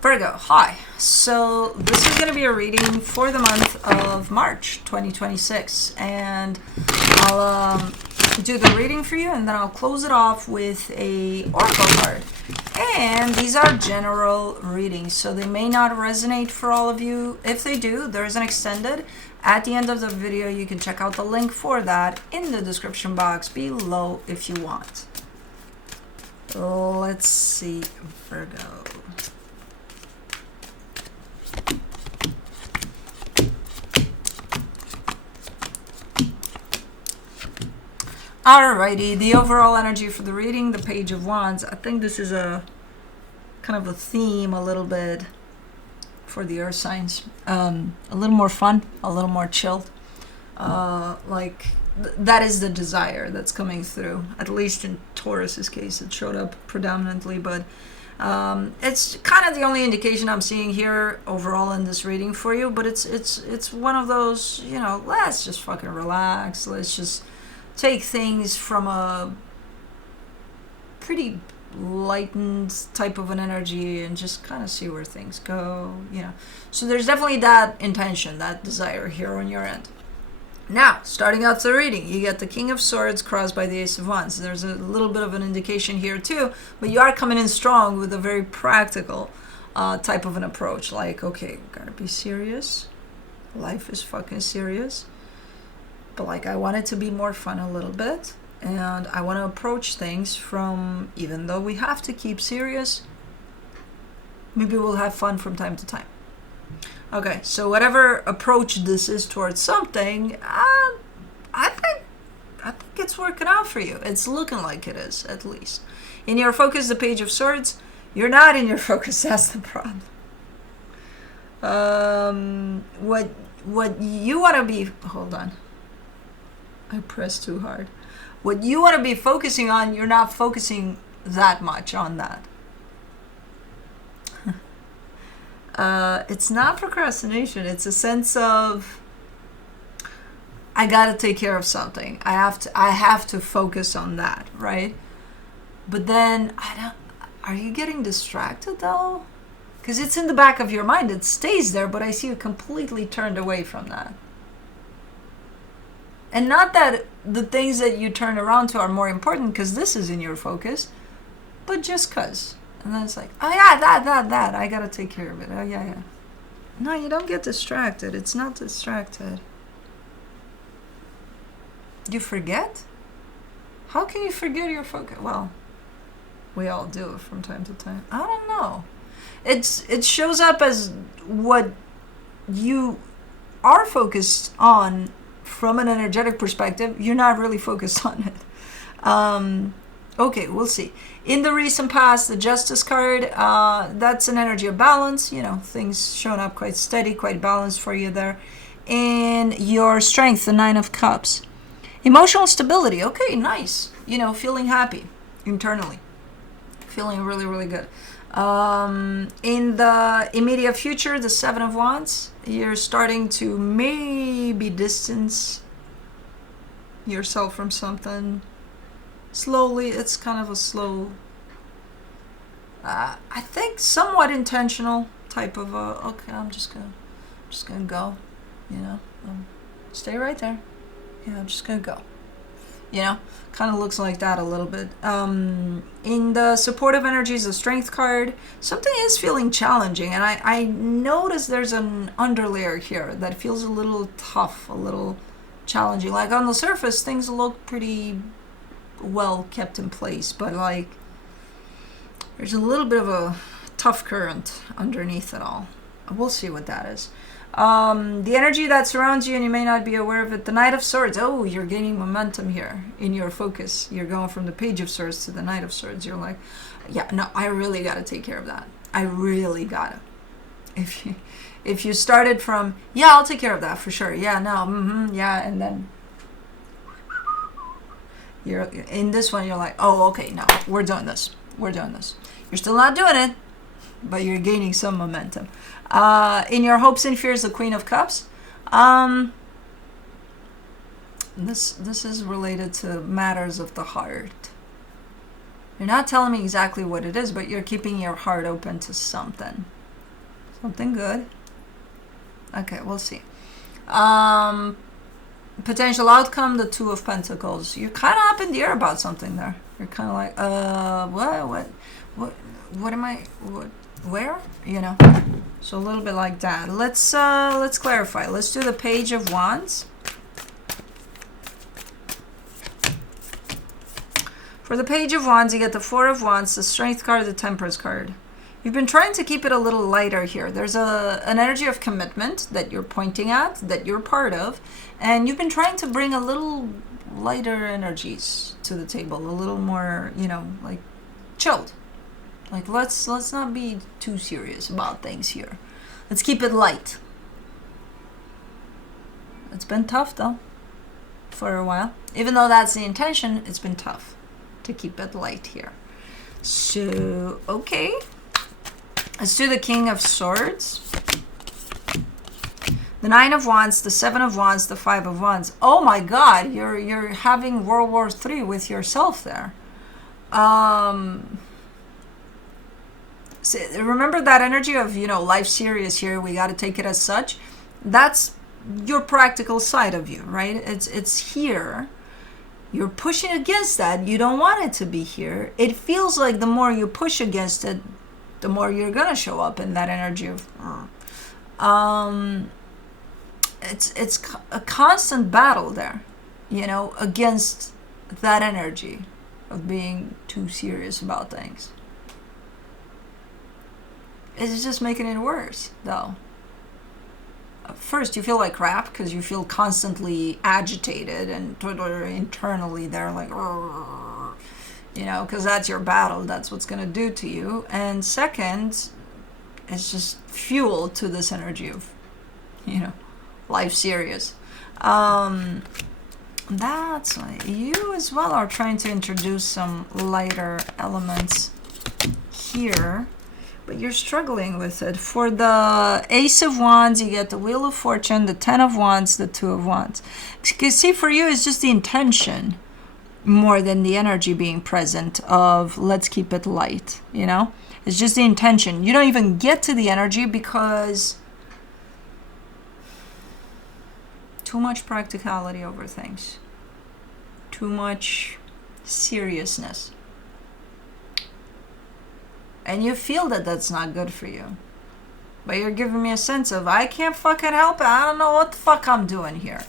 Virgo, hi. So this is going to be a reading for the month of March 2026, and I'll do the reading for you, and then I'll close it off with a oracle card. And these are general readings, so they may not resonate for all of you. If they do, there is an extended. At the end of the video, you can check out the link for that in the description box below if you want. Let's see, Virgo. Alrighty, the overall energy for the reading, the Page of Wands. I think this is a kind of a theme a little bit for the earth signs. A little more fun, a little more chilled. That is the desire that's coming through. At least in Taurus's case, it showed up predominantly, but it's kind of the only indication I'm seeing here overall in this reading for you. But it's one of those, you know, let's just fucking relax. Let's just take things from a pretty lightened type of an energy and just kind of see where things go, you know. So there's definitely that intention, that desire here on your end. Now, starting out the reading, you get the King of Swords crossed by the Ace of Wands. There's a little bit of an indication here too, but you are coming in strong with a very practical type of an approach. Like, okay, gotta be serious. Life is fucking serious. But like, I want it to be more fun a little bit, and I want to approach things from, even though we have to keep serious, maybe we'll have fun from time to time. Okay, so whatever approach this is towards something, I think it's working out for you. It's looking like it is, at least. In your focus, the Page of Swords, you're not in your focus. That's the problem. What you want to be, hold on. I pressed too hard. What you want to be focusing on, you're not focusing that much on that. It's not procrastination. It's a sense of, I gotta take care of something. I have to focus on that, right? But then are you getting distracted though? Because it's in the back of your mind. It stays there, but I see you completely turned away from that. And not that the things that you turn around to are more important because this is in your focus, but just because. And then it's like, oh yeah, that. I gotta take care of it. Oh yeah. No, you don't get distracted. It's not distracted. You forget? How can you forget your focus? Well, we all do it from time to time. I don't know. It shows up as what you are focused on. From an energetic perspective, you're not really focused on it. Okay, we'll see. In the recent past, the Justice card, that's an energy of balance. You know, things showing up quite steady, quite balanced for you there. And your Strength, the Nine of Cups. Emotional stability, okay, nice. You know, feeling happy internally. Feeling really, really good. In the immediate future, the Seven of Wands, you're starting to maybe distance yourself from something slowly. It's kind of a slow, I think somewhat intentional type of okay, I'm just gonna go, you know, stay right there. Yeah, I'm just gonna go. You know, kind of looks like that a little bit. In the supportive energies, the Strength card, something is feeling challenging. And I notice there's an underlayer here that feels a little tough, a little challenging. Like on the surface, things look pretty well kept in place. But like, there's a little bit of a tough current underneath it all. We'll see what that is. The energy that surrounds you, and you may not be aware of it, the Knight of Swords. Oh, you're gaining momentum here in your focus. You're going from the Page of Swords to the Knight of Swords. You're like, yeah, no, I really got to take care of that. I really got to. If you started from, yeah, I'll take care of that for sure. Yeah, no, yeah, and then you're in this one, you're like, oh, okay, no, we're doing this. We're doing this. You're still not doing it, but you're gaining some momentum. In your hopes and fears, the Queen of Cups. This is related to matters of the heart. You're not telling me exactly what it is, but you're keeping your heart open to something. Something good. Okay, we'll see. Potential outcome, the Two of Pentacles. You're kind of up in the air about something there. You're kind of like, what am I, where? You know. So a little bit like that. Let's clarify. Let's do the Page of Wands. For the Page of Wands, you get the Four of Wands, the Strength card, the Temperance card. You've been trying to keep it a little lighter here. There's an energy of commitment that you're pointing at, that you're part of, and you've been trying to bring a little lighter energies to the table, a little more, you know, like chilled. Like let's not be too serious about things here. Let's keep it light. It's been tough though, for a while. Even though that's the intention, it's been tough to keep it light here. So, okay. Let's do the King of Swords. The Nine of Wands, the Seven of Wands, the Five of Wands. Oh my God, you're having World War III with yourself there. So remember that energy of, you know, life serious here, we got to take it as such. That's your practical side of you, right? It's here. You're pushing against that. You don't want it to be here. It feels like the more you push against it, the more you're gonna show up in that energy of it's a constant battle there, you know, against that energy of being too serious about things. It's just making it worse though. First you feel like crap because you feel constantly agitated and internally they're like, you know, because that's your battle, that's what's going to do to you. And second, it's just fuel to this energy of, you know, life serious. That's why you as well are trying to introduce some lighter elements here, but you're struggling with it. For the Ace of Wands, you get the Wheel of Fortune, the Ten of Wands, the Two of Wands. Because see, for you, it's just the intention more than the energy being present of let's keep it light, you know? It's just the intention. You don't even get to the energy because too much practicality over things. Too much seriousness. And you feel that that's not good for you. But you're giving me a sense of, I can't fucking help it. I don't know what the fuck I'm doing here.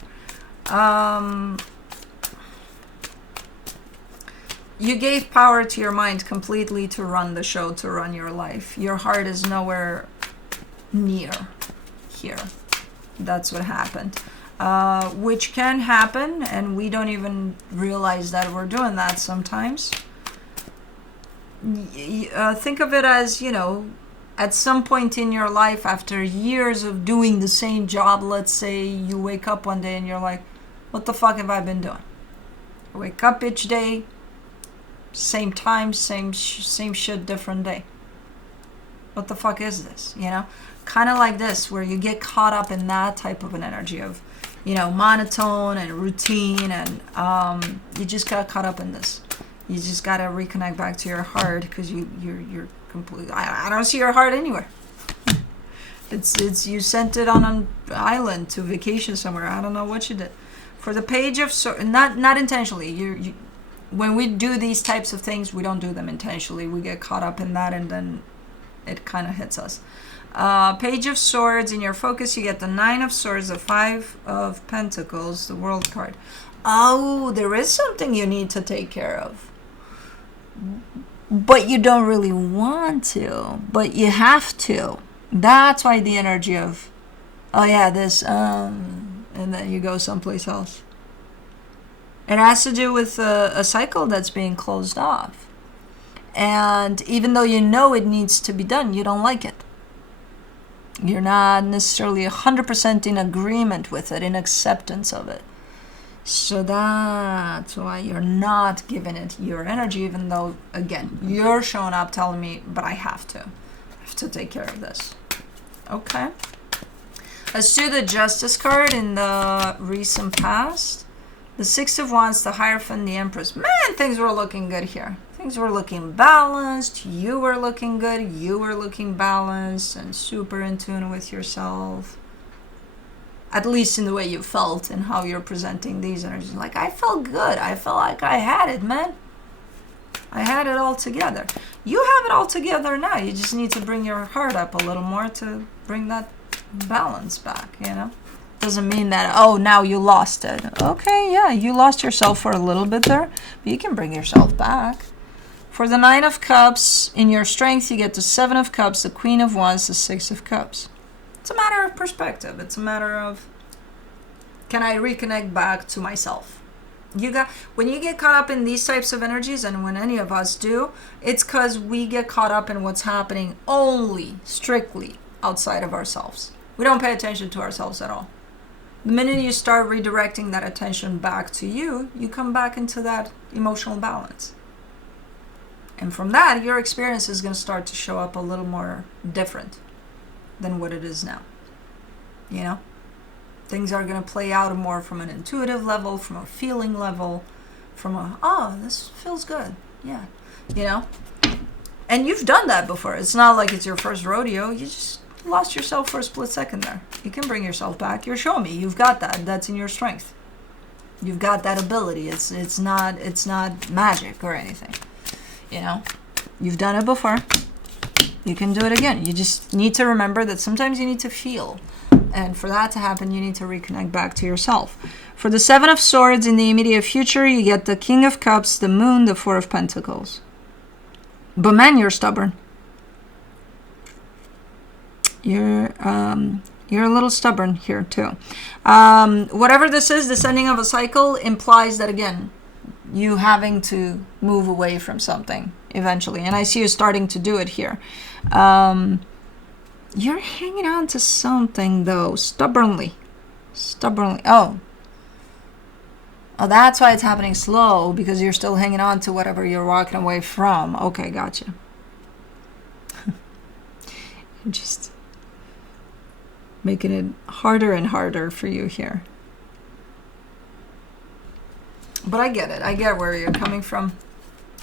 You gave power to your mind completely to run the show, to run your life. Your heart is nowhere near here. That's what happened. Which can happen, and we don't even realize that we're doing that sometimes. Think of it as, you know, at some point in your life, after years of doing the same job, let's say you wake up one day and you're like, what the fuck have I been doing? I wake up each day, same time, same shit, different day. What the fuck is this? You know, kind of like this, where you get caught up in that type of an energy of, you know, monotone and routine, and you just got caught up in this. You just got to reconnect back to your heart, because you're completely, I don't see your heart anywhere. It's you sent it on an island to vacation somewhere. I don't know what you did. For the Page of Swords, not intentionally. You when we do these types of things, we don't do them intentionally. We get caught up in that, and then it kind of hits us. Page of Swords, in your focus, you get the Nine of Swords, the Five of Pentacles, the World card. Oh, there is something you need to take care of. But you don't really want to, but you have to. That's why the energy of, oh yeah, this, and then you go someplace else. It has to do with a cycle that's being closed off. And even though you know it needs to be done, you don't like it. You're not necessarily 100% in agreement with it, in acceptance of it. So that's why you're not giving it your energy, even though, again, you're showing up telling me, but I have to take care of this. Okay. Let's do the Justice card in the recent past. The Six of Wands, the Hierophant, the Empress. Man, things were looking good here. Things were looking balanced. You were looking good. You were looking balanced and super in tune with yourself. At least in the way you felt and how you're presenting these energies. Like, I felt good. I felt like I had it, man. I had it all together. You have it all together now. You just need to bring your heart up a little more to bring that balance back, you know? Doesn't mean that, oh, now you lost it. Okay, yeah, you lost yourself for a little bit there, but you can bring yourself back. For the 9 of Cups, in your strength, you get the 7 of Cups, the Queen of Wands, the 6 of Cups. It's a matter of perspective. It's a matter of, can I reconnect back to myself? When you get caught up in these types of energies, and when any of us do, it's because we get caught up in what's happening only, strictly outside of ourselves. We don't pay attention to ourselves at all. The minute you start redirecting that attention back to you, you come back into that emotional balance. And from that, your experience is going to start to show up a little more different than what it is now. You know? Things are going to play out more from an intuitive level, from a feeling level, from a, oh, this feels good. Yeah. You know? And you've done that before. It's not like it's your first rodeo. You just lost yourself for a split second there. You can bring yourself back. You're showing me you've got that. That's in your strength. You've got that ability. It's not magic or anything. You know? You've done it before. You can do it again. You just need to remember that sometimes you need to feel. And for that to happen, you need to reconnect back to yourself. For the 7 of Swords in the immediate future, you get the King of Cups, the Moon, the 4 of Pentacles. But man, you're stubborn. You're a little stubborn here too. Whatever this is, this ending of a cycle implies that, again, you having to move away from something eventually. And I see you starting to do it here. You're hanging on to something, though, stubbornly. Oh, that's why it's happening slow, because you're still hanging on to whatever you're walking away from. Okay, gotcha. Just making it harder and harder for you here. But I get it. I get where you're coming from.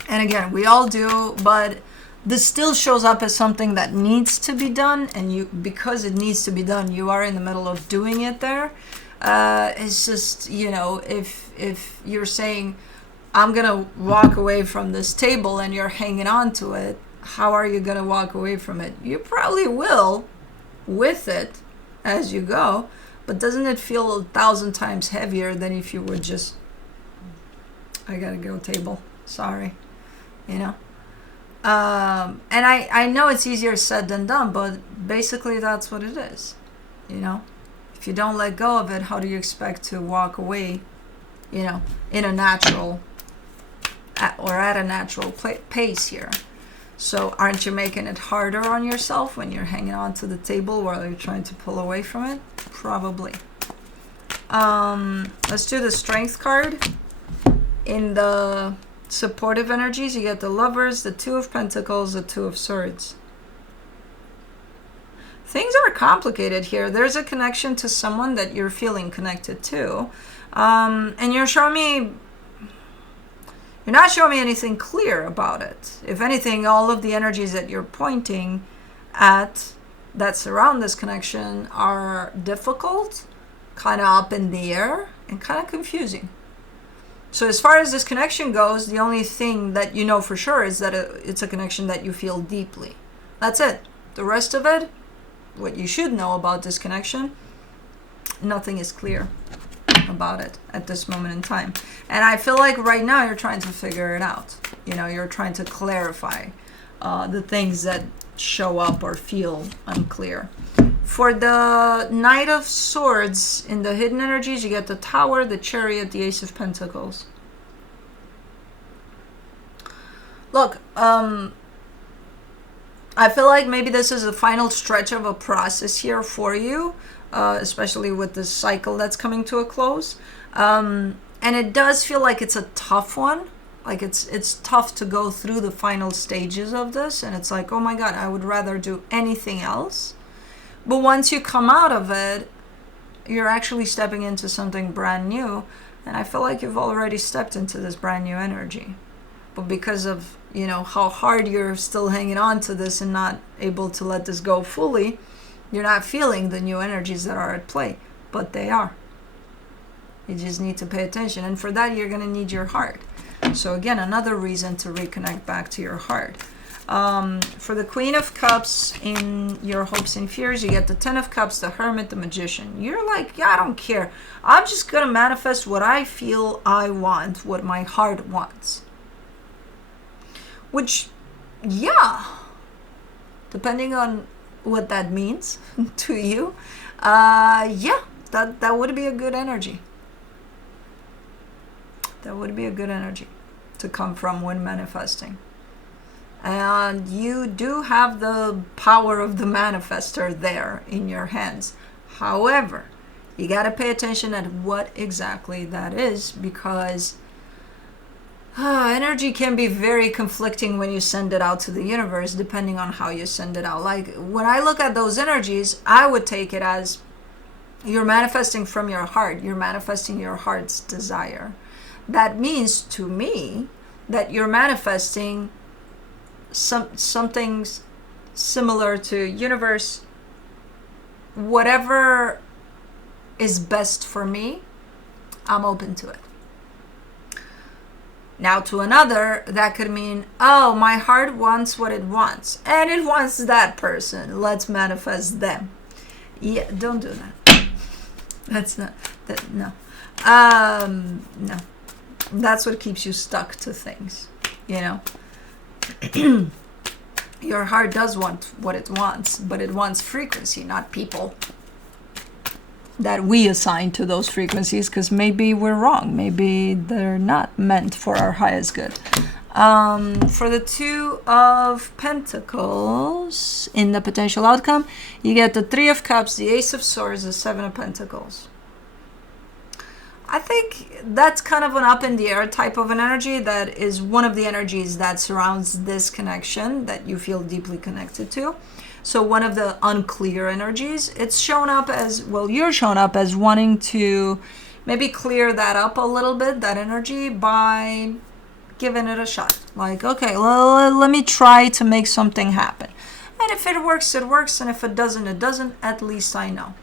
And again, we all do, but this still shows up as something that needs to be done, and because it needs to be done, you are in the middle of doing it there. It's just, you know, if you're saying, I'm gonna walk away from this table, and you're hanging on to it, how are you gonna walk away from it? You probably will with it as you go, but doesn't it feel 1,000 times heavier than if you would just, I gotta go table, sorry, you know? And I know it's easier said than done, but basically that's what it is, you know? If you don't let go of it, how do you expect to walk away, you know, in a natural, at a natural pace here? So aren't you making it harder on yourself when you're hanging on to the table while you're trying to pull away from it? Probably. Let's do the Strength card. In the supportive energies, you get the Lovers, the 2 of Pentacles, the 2 of Swords. Things are complicated here. There's a connection to someone that you're feeling connected to. And you're showing me, you're not showing me anything clear about it. If anything, all of the energies that you're pointing at that surround this connection are difficult, kind of up in the air, and kind of confusing. So as far as this connection goes, the only thing that you know for sure is that it's a connection that you feel deeply. That's it. The rest of it, what you should know about this connection, nothing is clear about it at this moment in time. And I feel like right now you're trying to figure it out. You know, you're trying to clarify the things that show up or feel unclear. For the Knight of Swords, in the hidden energies, you get the Tower, the Chariot, the Ace of Pentacles. Look, I feel like maybe this is a final stretch of a process here for you, especially with this cycle that's coming to a close. And it does feel like it's a tough one. Like it's tough to go through the final stages of this. And it's like, oh my God, I would rather do anything else. But once you come out of it, you're actually stepping into something brand new. And I feel like you've already stepped into this brand new energy. But because of you know, how hard you're still hanging on to this and not able to let this go fully, you're not feeling the new energies that are at play, but they are. You just need to pay attention. And for that, you're going to need your heart. So again, another reason to reconnect back to your heart. For the Queen of Cups in your hopes and fears, you get the Ten of Cups, the Hermit, the Magician. You're like, yeah, I don't care. I'm just going to manifest what I feel I want, what my heart wants. Which, yeah, depending on what that means to you, yeah, that would be a good energy. That would be a good energy to come from when manifesting. And you do have the power of the manifester there in your hands. However, you got to pay attention at what exactly that is, because energy can be very conflicting when you send it out to the universe, depending on how you send it out. Like when I look at those energies, I would take it as you're manifesting from your heart. You're manifesting your heart's desire. That means to me that you're manifesting something similar to universe, whatever is best for me, I'm open to it. Now to another, that could mean, oh, my heart wants what it wants, and it wants that person. Let's manifest them. Yeah, don't do that. That's not that. No, no. That's what keeps you stuck to things. You know, your heart does want what it wants, but it wants frequency, not people that we assign to those frequencies, because maybe we're wrong. Maybe they're not meant for our highest good. For the Two of Pentacles in the potential outcome, you get the Three of Cups, the Ace of Swords, the Seven of Pentacles. I think that's kind of an up in the air type of an energy. That is one of the energies that surrounds this connection that you feel deeply connected to. So one of the unclear energies, it's shown up as, well, you're shown up as wanting to maybe clear that up a little bit, that energy, by giving it a shot. Like, okay, let me try to make something happen. And if it works, it works. And if it doesn't, it doesn't. At least I know.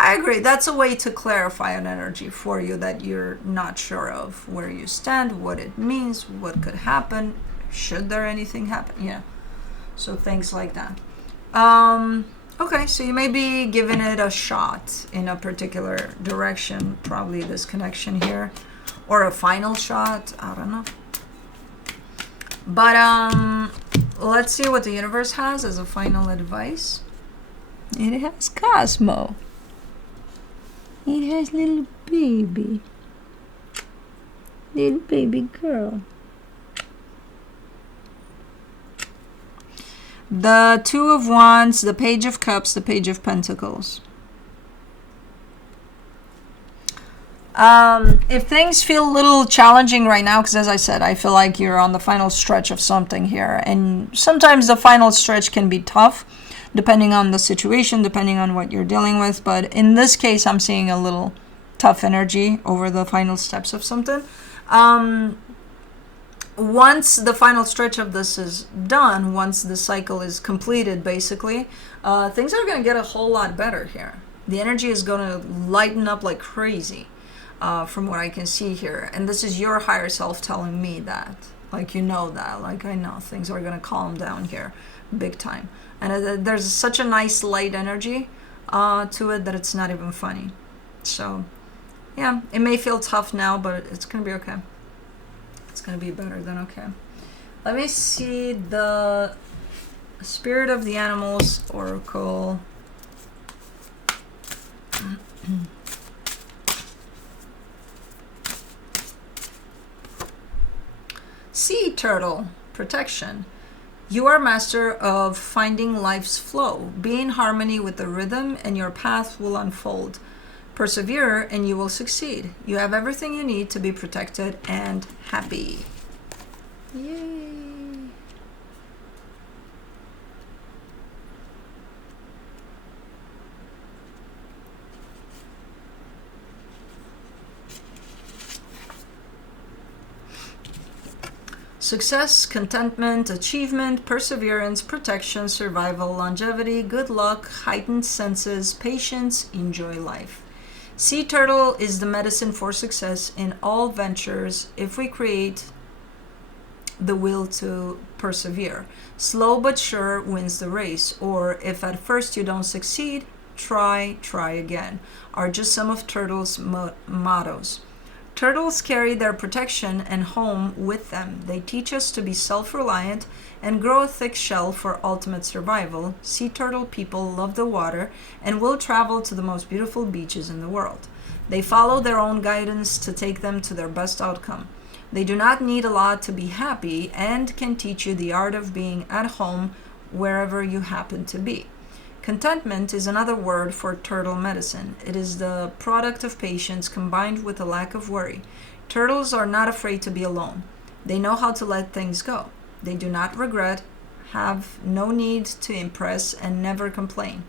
I agree. That's a way to clarify an energy for you that you're not sure of where you stand, what it means, what could happen, should there anything happen. Yeah. So things like that. Okay, so you may be giving it a shot in a particular direction, probably this connection here, or a final shot, I don't know. But let's see what the universe has as a final advice. It has Cosmo. It has little baby girl. The Two of Wands, the Page of Cups, the Page of Pentacles. If things feel a little challenging right now, because as I said, I feel like you're on the final stretch of something here. And sometimes the final stretch can be tough, depending on the situation, depending on what you're dealing with. But in this case, I'm seeing a little tough energy over the final steps of something. Once the final stretch of this is done, once the cycle is completed, basically, things are going to get a whole lot better here. The energy is going to lighten up like crazy, from what I can see here. And this is your higher self telling me that. Like, you know that. Like, I know things are going to calm down here big time. And there's such a nice light energy to it that it's not even funny. So, yeah, it may feel tough now, but it's going to be okay. It's going to be better than okay. Let me see the Spirit of the Animals Oracle. Sea Turtle, protection. You are master of finding life's flow. Be in harmony with the rhythm and your path will unfold. Persevere and you will succeed. You have everything you need to be protected and happy. Yay. Success, contentment, achievement, perseverance, protection, survival, longevity, good luck, heightened senses, patience, enjoy life. Sea turtle is the medicine for success in all ventures if we create the will to persevere. Slow but sure wins the race, or if at first you don't succeed, try again, are just some of Turtle's mottos. Turtles carry their protection and home with them. They teach us to be self reliant and grow a thick shell for ultimate survival. Sea turtle people love the water and will travel to the most beautiful beaches in the world. They follow their own guidance to take them to their best outcome. They do not need a lot to be happy and can teach you the art of being at home wherever you happen to be. Contentment is another word for turtle medicine. It is the product of patience combined with a lack of worry. Turtles are not afraid to be alone. They know how to let things go. They do not regret, have no need to impress, and never complain.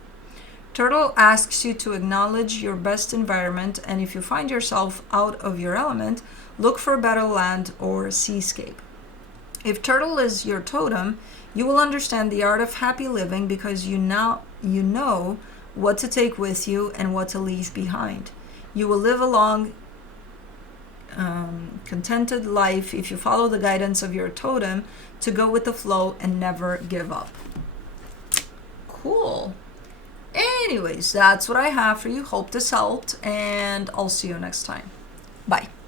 Turtle asks you to acknowledge your best environment, and if you find yourself out of your element, look for a better land or seascape. If turtle is your totem, you will understand the art of happy living because you know what to take with you and what to leave behind. You will live a long, contented life if you follow the guidance of your totem to go with the flow and never give up. Cool. Anyways, that's what I have for you. Hope this helped, and I'll see you next time. Bye.